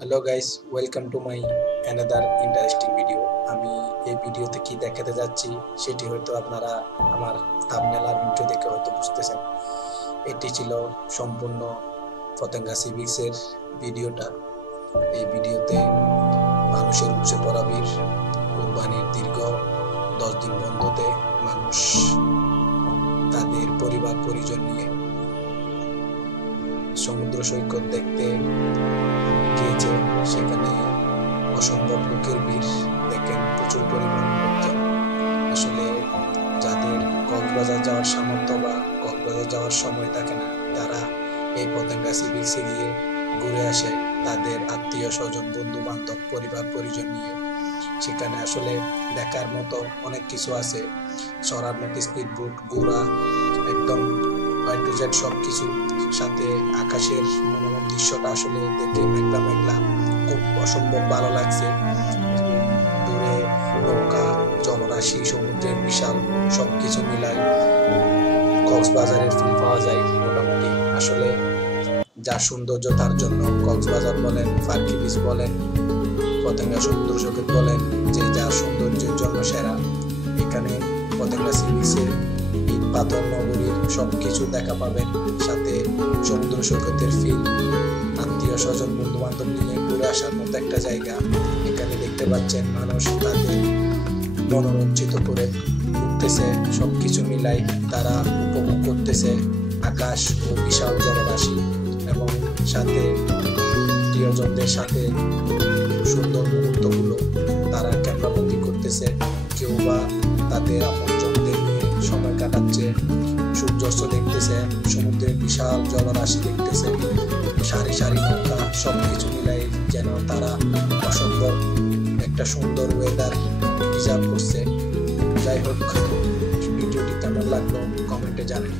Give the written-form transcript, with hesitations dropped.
Hello guys, welcome to my another interesting video. আমি এই ভিডিওতে কি দেখাতে যাচ্ছি সেটি হয়তো আপনারা আমার থাম্বনেল আর ইন্ট্রো দেখে হয়তো বুঝতেছেন। এটি ছিল সম্পূর্ণ পতেঙ্গা সিভিক্সের ভিডিওটা। এই ভিডিওতে মানুষের উপচে পড়া ভিড়, কুরবানির দীর্ঘ 10 দিন বন্ধতে মানুষ তাদের পরিবার পরিজন নিয়ে সমুদ্র সৈকত দেখতে গিয়েছে। সেখানে অসম্ভব লোকের ভিড় দেখেন, প্রচুর পরিমাণ লোকজন। আসলে যাদের কক্সবাজার যাওয়ার সামর্থ্য বা কক্সবাজার যাওয়ার সময় থাকে না, তারা এই পতেঙ্গা সি বিচে গিয়ে ঘুরে আসে তাদের আত্মীয় স্বজন, বন্ধু বান্ধব, পরিবার পরিজন নিয়ে। সেখানে আসলে দেখার মতো অনেক কিছু আছে। চড়ার মতো স্পিডবোট, ঘোড়া, একদম A to Z সবকিছু, সাথে আকাশের মনোরম দৃশ্যটা আসলে দেখে মেঘলা মেঘলা খুব অসম্ভব ভালো লাগছে। দূরে নৌকা, জলরাশি, সমুদ্রের বিশাল, সবকিছু মিলাই কক্সবাজারের ফিল পাওয়া যায় মোটামুটি। আসলে যা সৌন্দর্য, তার জন্য কক্সবাজার বলেন, ফার্কি বিচ বলেন, পতেঙ্গা সমুদ্র সৈকত বলেন, যে যা সৌন্দর্যের জন্য সেরা। এখানে পতেঙ্গা সি বিচে ইট পাথর নগরীর সবকিছু দেখা পাবেন, সাথে সমুদ্র সৈকতের ফিল, আত্মীয় স্বজন, বন্ধু বান্ধব নিয়ে ঘুরে আসার মতো একটা জায়গা। এখানে দেখতে পাচ্ছেন মানুষ তাদের মনোরঞ্জিত করে ঘুরতেছে, সবকিছু মিলাই তারা উপভোগ করতেছে আকাশ ও বিশাল জলরাশি, এবং সাথে প্রিয়জনদের সাথে সুন্দর মুহূর্তগুলো তারা ক্যামেরাবন্দি করতেছে। কেউ বা তাদের আপনজনদের নিয়ে সময় কাটাচ্ছে, সূর্যাস্ত দেখতেছে, সমুদ্রের বিশাল জলরাশি দেখতেছে, সারি সারি নৌকা, সবকিছু মিলাই যেন তারা অসম্ভব একটা সুন্দর ওয়েদার ডিজার্ভ করছে। যাই হোক, ভিডিওটি কেমন লাগলো কমেন্টে জানিয়ে